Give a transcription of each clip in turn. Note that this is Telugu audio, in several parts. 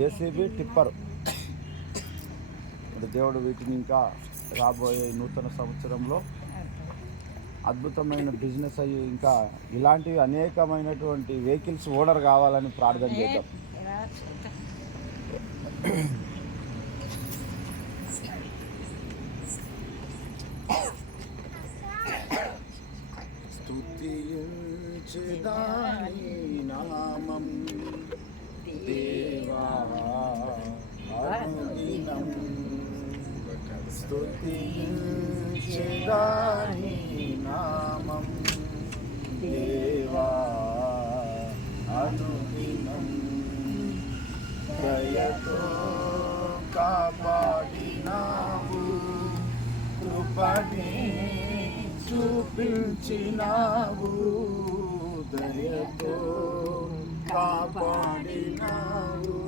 JCB tipper. దేవుడు వీటిని ఇంకా రాబోయే నూతన సంవత్సరంలో అద్భుతమైన బిజినెస్ అయ్యి ఇంకా ఇలాంటివి అనేకమైనటువంటి వెహికల్స్ ఓర్డర్ కావాలని ప్రార్థన చేద్దాం. స్తుతించెదాని నామం దేవా అనుదినం, స్తుతించెదాని నామం దేవా అనుదినం. దయతో కాపాడినావు, కృపని చూపించినావు, దయతో కాపాడినావు,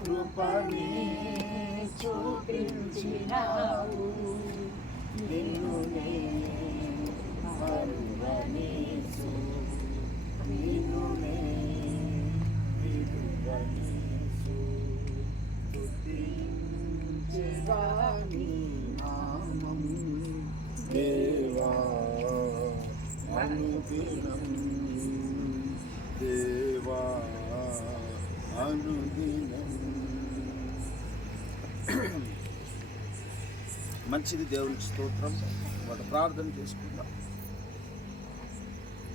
కృపని చూపించినావు. నిన్నునే మరువనీసు, నిన్నునే విడువనీసు. స్తుతించెదాని నామం దేవా అనుదినం, దేవా అనుదినం. మంచిది, దేవునికి స్తోత్రం. వాటి ప్రార్థన చేసుకుందాం.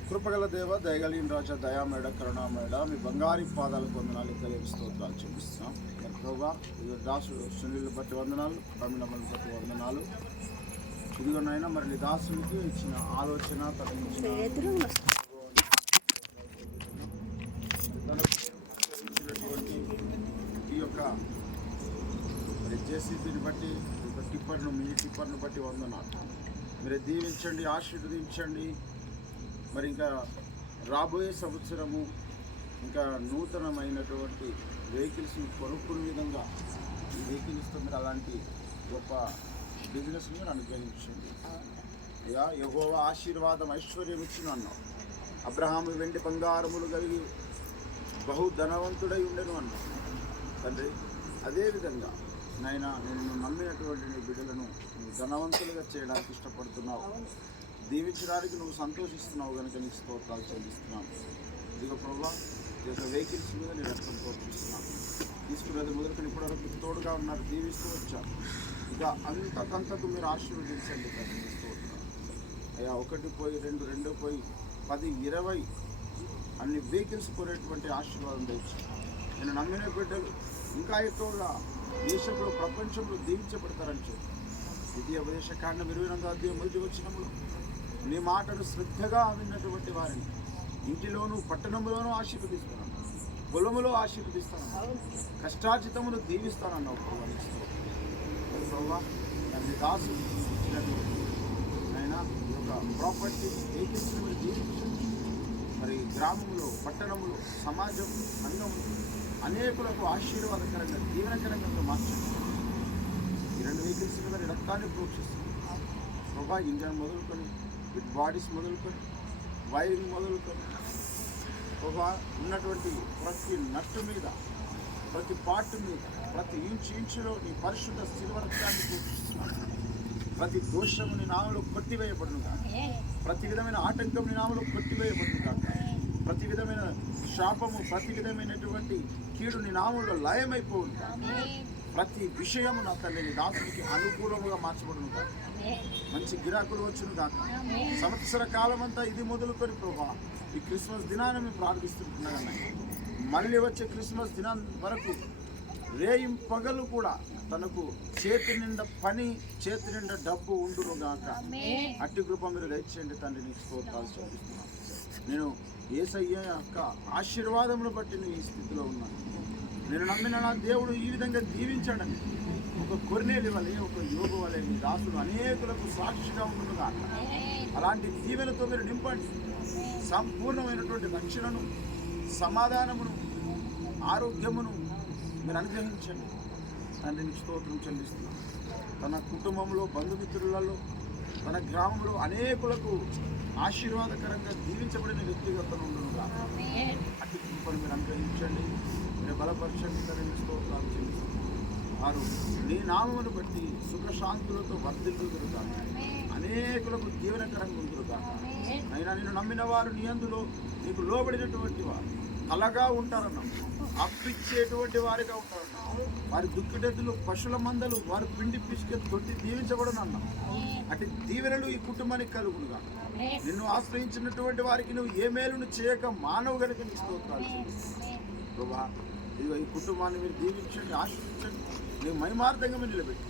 కృపగల దేవ, దయగలిగిన రాజా, దయామేడ, కరుణామేడ, మీ బంగారి పాదాలకు వందనాలు, కలిగి స్తోత్రాలు చూపిస్తున్నాం. ప్రభా, దాసుడు సునీళ్ళు బట్టి వందనాలు, తమిళమ్మని బట్టి వందనాలు. ఇదిగోనైనా మరి నీ దాసునికి ఇచ్చిన ఆలోచన, తనకు ఇచ్చినటువంటి ఈ యొక్క మరి జేసీబీని బట్టి, టిప్పర్ను, మీ టిప్పర్ను బట్టి వందనాలు. మీరు దీవించండి, ఆశీర్వదించండి. మరి ఇంకా రాబోయే సంవత్సరము ఇంకా నూతనమైనటువంటి వెహికల్స్ని కొనుక్కునే విధంగా ఈ వెహికల్స్తో మీరు అలాంటి గొప్ప బిజినెస్ మీరు అనుగ్రహించండి. అయ్యా, యెహోవా ఆశీర్వాదం ఐశ్వర్యం ఇచ్చిన అన్నావు. అబ్రహాము వెండి బంగారములు కలిగి బహు ధనవంతుడై ఉండెను అన్నావు తండ్రి. అదేవిధంగా నైనా నిన్ను నమ్మినటువంటి నీ బిడ్డలను నువ్వు ధనవంతులుగా చేయడానికి ఇష్టపడుతున్నావు, దీవించడానికి నువ్వు సంతోషిస్తున్నావు కనుక నీకు స్తోత్రాలు చెల్లిస్తున్నావు. ఇదిగో ప్రభా, ఈ యొక్క వెహికల్స్ మీద నేను రక్తం తోపిస్తున్నాను. తీసుకునేది మొదలుకొని ఇప్పటివరకు తోడుగా ఉన్నారు, దీవిస్తూ వచ్చాను. ఇక అంతకంతకు మీరు ఆశీర్వదించండి తండ్రి. స్తోత్రం అయ్యా. 1 పోయి 2, 2 పోయి 10, 20 అన్ని వెహికల్స్ కొనేటువంటి ఆశీర్వాదం తెచ్చి నేను నమ్మిన బిడ్డలు ఇంకా ఎక్కువగా దేశంలో, ప్రపంచంలో దీవించబడతారని చెప్పి ద్వితీయోపదేశ కాండం 28వ అధ్యాయం 1వ వచనంలో నీ మాటను శ్రద్ధగా విన్నటువంటి వారిని ఇంటిలోనూ పట్టణంలోనూ ఆశీర్వదిస్తాను, పొలములో ఆశీర్వదిస్తాను, కష్టార్జితమును దీవిస్తానన్నావు. ప్రభావ, నీ దాసు ఇచ్చినటువంటి అయినా ఈ యొక్క ప్రాపర్టీ వెహికల్స్ మీరు జీవించండి. మరి గ్రామంలో, పట్టణంలో, సమాజం, సంఘంలో అనేకులకు ఆశీర్వాదకరంగా, దీవెనకరంగా మార్చండి. ఈ 2 వెహికల్స్ మరి రక్తాన్ని ప్రోక్షిస్తుంది ప్రభా. ఇంజన్ మొదలుకొని, విత్ బాడీస్ మొదలుకొని, వైరింగ్ మొదలుకొని ప్రభా, ఉన్నటువంటి ప్రతి నట్టు మీద, ప్రతి పార్ట్ మీద, ప్రతి ఇంచులో నీ పరిశుద్ధ శిలువ రక్తాన్ని ప్రోక్షిస్తున్నాను. ప్రతి దోషము నీ నామలో కొట్టివేయబడును కాక, ప్రతి విధమైన ఆటంకం నీ నామలో కొట్టివేయబడును కాక, ప్రతి విధమైన శాపము, ప్రతి విధమైనటువంటి కీడు నీ నామంలో లయమైపోవును కాక, ప్రతి విషయము నా తల్లి నీ దాసునికి అనుకూలముగా మార్చబడును కాక, మంచి గిరాకులు వచ్చును కాక. సంవత్సర కాలం అంతా ఇది మొదలుకొని ప్రభా, ఈ క్రిస్మస్ దినాన్ని మేము ప్రార్థిస్తున్నాను. మళ్ళీ వచ్చే క్రిస్మస్ దినం వరకు రేయిం పగలు కూడా తనకు చేతి నిండా పని, చేతి నిండా డబ్బు ఉండును గాక. అట్టి కృప మీరు దయచేయండి తండ్రి. నీకు స్తోత్రాలు చెల్లిస్తున్నాను. నేను యేసయ్య యొక్క ఆశీర్వాదమును బట్టి నేను ఈ స్థితిలో ఉన్నాను. నేను నమ్మిన నా దేవుడు ఈ విధంగా దీవించాడని ఒక కొర్నేలి వలె, ఒక యోగు వలె మీ దాసుడు అనేకులకు సాక్షిగా ఉండును గాక. అలాంటి దీవెనతో మీరు నింపండి. సంపూర్ణమైనటువంటి రక్షణను, సమాధానమును, ఆరోగ్యమును మీరు అనుగ్రహించండి తండ్రి. నీకు స్తోత్రం చెల్లిస్తున్నాను. తన కుటుంబంలో, బంధుమిత్రులలో, తన గ్రామంలో అనేకులకు ఆశీర్వాదకరంగా దీవించబడిన వ్యక్తిగత ఉండునుగా. అట్టి కృపను మీరు అనుగ్రహించండి. మీరు బలపరచండి తండ్రి, స్తోత్రాలు చెల్లిస్తున్నాను. వారు నీ నామమును బట్టి సుఖశాంతులతో వర్ధిల్లుదురుగాక, అనేకులకు దీవెనకరంగా ఉందురుగాక. అయినా నిన్ను నమ్మిన వారు నీ అందులో నీకు లోబడినటువంటి వారు కలగా ఉంటారన్నాం, అప్పిచ్చేటువంటి వారిగా ఉంటారన్నాం. వారి దుఃఖిడెద్దులు పశువుల మందలు వారు పిండి పిసికే తొట్టి దీవించబడనన్నాం. అటు దీవెనలు ఈ కుటుంబానికి కలుగునుగా. నిన్ను ఆశ్రయించినటువంటి వారికి నువ్వు ఏ మేలును చేయక మానవు గనుక నీ స్తోత్రాలు చెల్లిస్తున్నాను ప్రభా. ఇదిగో ఈ కుటుంబాన్ని మీరు దీవించండి, ఆశీర్వదించండి, నీ మహిమార్థంగా మీరు నిలబెట్టి